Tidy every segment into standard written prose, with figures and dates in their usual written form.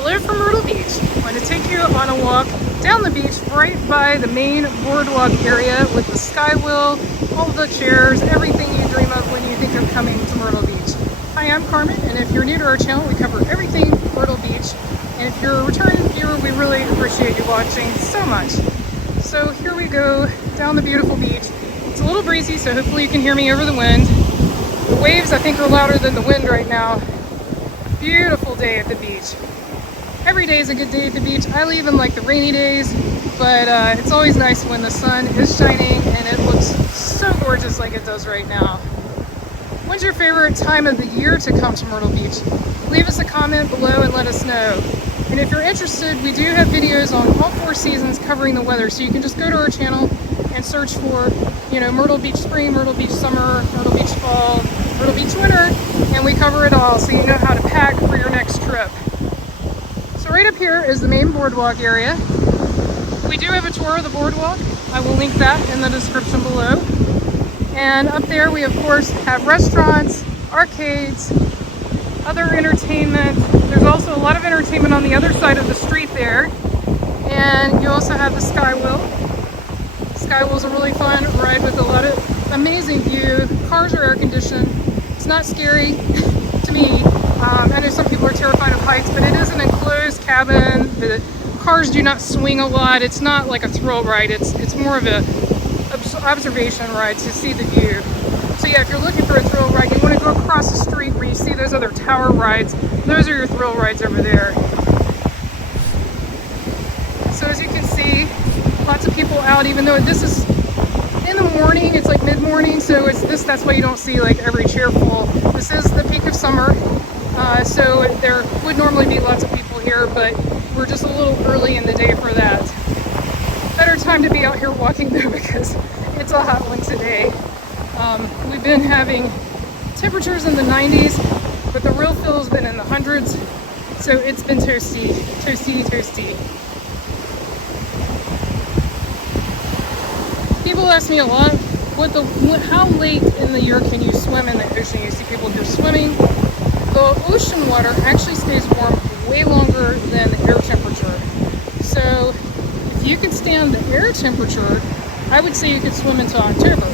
Hello from Myrtle Beach. I want to take you on a walk down the beach right by the main boardwalk area with the Skywheel, all the chairs, everything you dream of when you think of coming to Myrtle Beach. Hi, I'm Carmen, and if you're new to our channel, we cover everything Myrtle Beach. And if you're a returning viewer, we really appreciate you watching so much. So here we go down the beautiful beach. It's a little breezy, so hopefully you can hear me over the wind. The waves, I think, are louder than the wind right now. Beautiful day at the beach. Every day is a good day at the beach. I leave in like the rainy days, but it's always nice when the sun is shining and it looks so gorgeous like it does right now. When's your favorite time of the year to come to Myrtle Beach? Leave us a comment below and let us know. And if you're interested, we do have videos on all 4 seasons covering the weather, so you can just go to our channel and search for, Myrtle Beach Spring, Myrtle Beach Summer, Myrtle Beach Fall, Myrtle Beach Winter, and we cover it all so you know how to pack for your next trip. So right up here is the main boardwalk area. We do have a tour of the boardwalk. I will link that in the description below. And up there we of course have restaurants, arcades, other entertainment. There's also a lot of entertainment on the other side of the street there. And you also have the Skywheel. Skywheel's a really fun ride with a lot of amazing view. Cars are air conditioned. It's not scary to me. I know some people are terrified of heights, but it is an enclosed cabin. The cars do not swing a lot. It's not like a thrill ride. It's more of a observation ride to see the view. So yeah, if you're looking for a thrill ride, you want to go across the street where you see those other tower rides. Those are your thrill rides over there. So as you can see, lots of people out, even though this is in the morning, it's like mid-morning, so that's why you don't see like every chair full. This is the peak of summer, so there would normally be lots of people here, but we're just a little early in the day for that. Better time to be out here walking though, because it's a hot one today. We've been having temperatures in the 90s, but the real feel has been in the hundreds, so it's been toasty, toasty, toasty. People ask me a lot, how late in the year can you swim in the ocean? You see people here swimming. The ocean water actually stays warm way longer than the air temperature. So if you can stand the air temperature, I would say you could swim until October.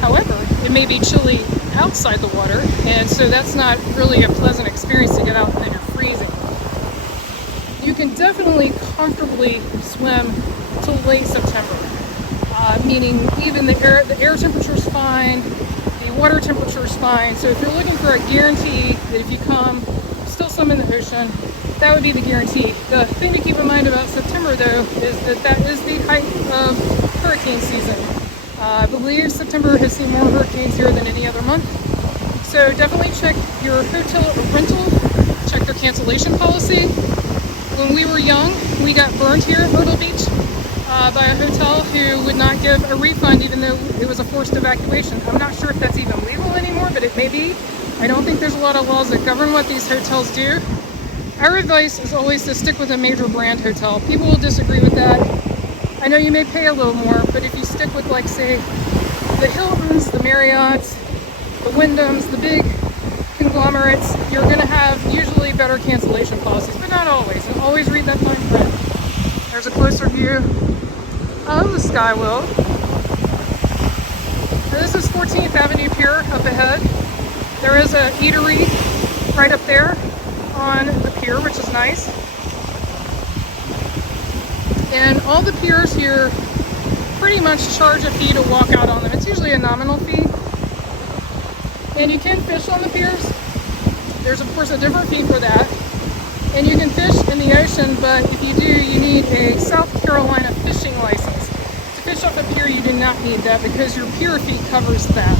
However, it may be chilly outside the water, and so that's not really a pleasant experience to get out and then you're freezing. You can definitely comfortably swim till late September. Meaning even the air temperature is fine, the water temperature is fine. So if you're looking for a guarantee that if you come, still swim in the ocean, that would be the guarantee. The thing to keep in mind about September though is that is the height of hurricane season. I believe September has seen more hurricanes here than any other month. So definitely check your hotel or rental, check their cancellation policy. When we were young, we got burned here at Myrtle Beach by a hotel who would not give a refund even though it was a forced evacuation. I'm not sure if that's even legal anymore, but it may be. I don't think there's a lot of laws that govern what these hotels do. Our advice is always to stick with a major brand hotel. People will disagree with that. I know you may pay a little more, but if you stick with, like, say, the Hiltons, the Marriotts, the Wyndhams, the big conglomerates, you're going to have usually better cancellation policies, but not always. And always read that fine print. There's a closer view of the Skywheel. This is 14th Avenue Pier up ahead. There is a eatery right up there on the pier, which is nice. And all the piers here pretty much charge a fee to walk out on them. It's usually a nominal fee. And you can fish on the piers. There's of course a different fee for that. And you can fish in the ocean, but if you do, you need a South Carolina fishing license. To fish off a pier, you do not need that because your pier fee covers that.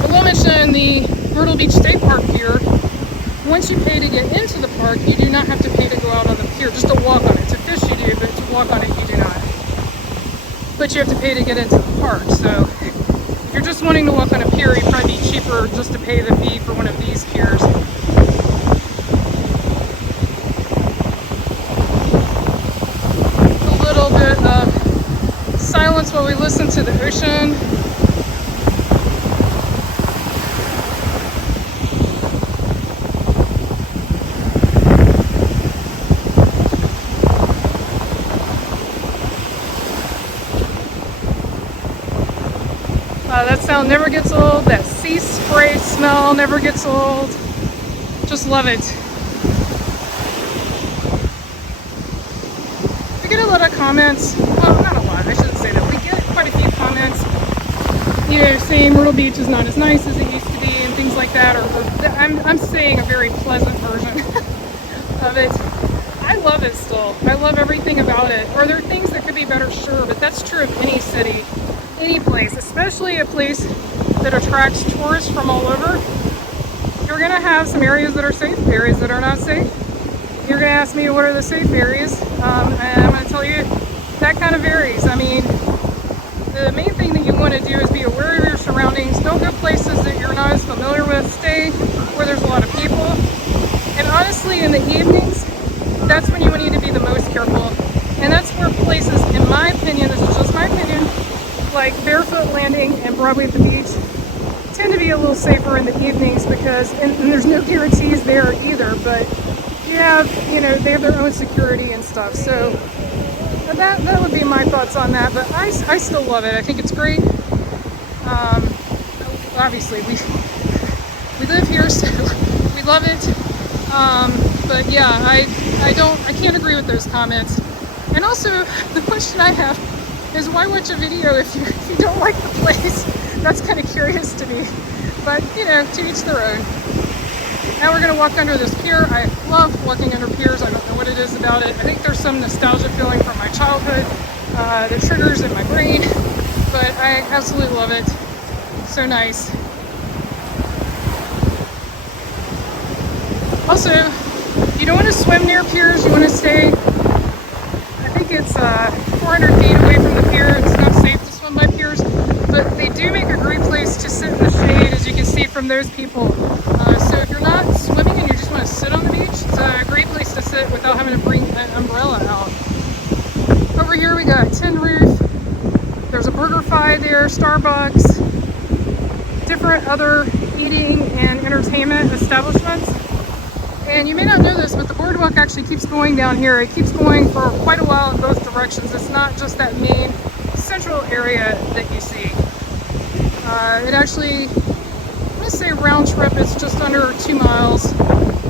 I will mention the Myrtle Beach State Park Pier. Once you pay to get into the park, you do not have to pay to go out on the pier, just to walk on it. To fish you do, but to walk on it you do not. But you have to pay to get into the park, so if you're just wanting to walk on a pier, it'd probably be cheaper just to pay the fee for one of these piers. Silence while we listen to the ocean. That sound never gets old. That sea spray smell never gets old. Just love it. We get a lot of comments. Well, not a lot. I shouldn't say that. We get quite a few comments, you know, saying Myrtle Beach is not as nice as it used to be and things like that. Or I'm saying a very pleasant version of it. I love it still. I love everything about it. Are there things that could be better? Sure, but that's true of any city, any place, especially a place that attracts tourists from all over. You're going to have some areas that are safe, areas that are not safe. You're going to ask me what are the safe areas, and I'm going to tell you that kind of varies. I mean, the main thing that you want to do is be aware of your surroundings. Don't go places that you're not as familiar with. Stay where there's a lot of people. And honestly, in the evenings, that's when you need to be the most careful. And that's where places, in my opinion, this is just my opinion, like Barefoot Landing and Broadway at the Beach tend to be a little safer in the evenings because, and there's no guarantees there either, but you have, you know, they have their own security and stuff. So that would be my thoughts on that, but I still love it. I think it's great. Obviously, we live here, so we love it. But yeah, I can't agree with those comments. And also, the question I have is why watch a video if you don't like the place? That's kind of curious to me. But, you know, to each their own. Now we're going to walk under this pier. I love walking under piers. I don't know what it is about it. I think there's some nostalgia feeling from my childhood that triggers in my brain. But I absolutely love it. So nice. Also, you don't want to swim near piers. You want to stay, I think it's 400 feet away from the pier. It's not safe to swim by piers, but they do make a great place to sit in the shade, as you can see from those people. So if you're not swimming and you just want to sit on the beach, it's a great place to sit without having to bring an umbrella out. Over here we got Tin Roof. There's a BurgerFi there, Starbucks, different other eating and entertainment establishments. And you may not know this, but the boardwalk actually keeps going down here. It keeps going for quite a while in both directions. It's not just that main central area that you see. It actually, I'm going to say round trip, it's just under 2 miles.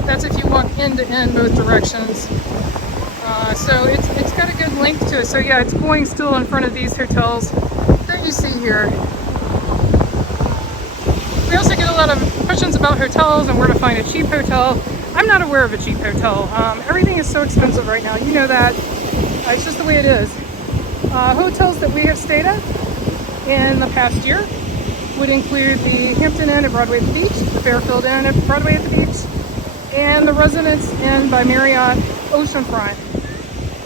That's if you walk end to end both directions. So it's got a good length to it. So yeah, it's going still in front of these hotels that you see here. We also get a lot of questions about hotels and where to find a cheap hotel. I'm not aware of a cheap hotel. Everything is so expensive right now. You know that. It's just the way it is. Hotels that we have stayed at in the past year would include the Hampton Inn at Broadway at the Beach, the Fairfield Inn at Broadway at the Beach, and the Residence Inn by Marriott Oceanfront.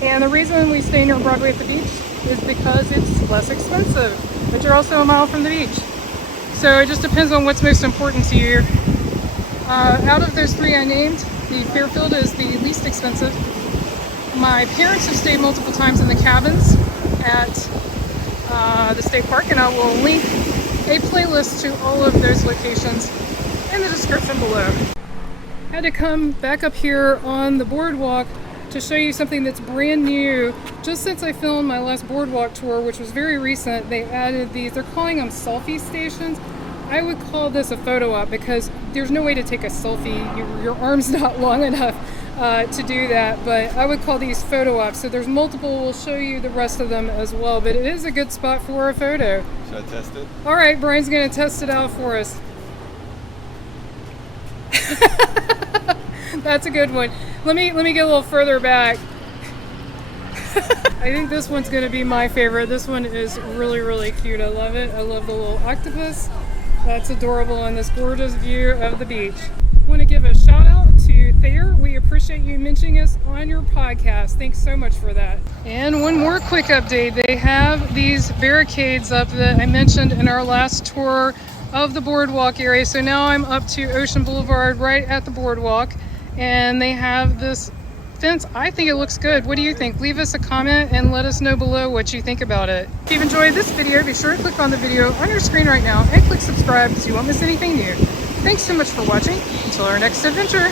And the reason we stay near Broadway at the Beach is because it's less expensive, but you're also a mile from the beach. So it just depends on what's most important to you. Out of those three I named, the Fairfield is the least expensive. My parents have stayed multiple times in the cabins at the state park, and I will link a playlist to all of those locations in the description below. I had to come back up here on the boardwalk to show you something that's brand new. Just since I filmed my last boardwalk tour, which was very recent, they added these, they're calling them selfie stations. I would call this a photo op because there's no way to take a selfie. Your arm's not long enough to do that, but I would call these photo ops. So there's multiple. We'll show you the rest of them as well, but it is a good spot for a photo. Should I test it? All right, Brian's going to test it out for us. That's a good one. Let me get a little further back. I think this one's going to be my favorite. This one is really, really cute. I love it. I love the little octopus. That's adorable in this gorgeous view of the beach. I want to give a shout out to Thayer. We appreciate you mentioning us on your podcast. Thanks so much for that. And one more quick update. They have these barricades up that I mentioned in our last tour of the boardwalk area. So now I'm up to Ocean Boulevard right at the boardwalk, and they have this fence. I think it looks good. What do you think? Leave us a comment and let us know below what you think about it. If you've enjoyed this video, be sure to click on the video on your screen right now and click subscribe so you won't miss anything new. Thanks so much for watching. Until our next adventure.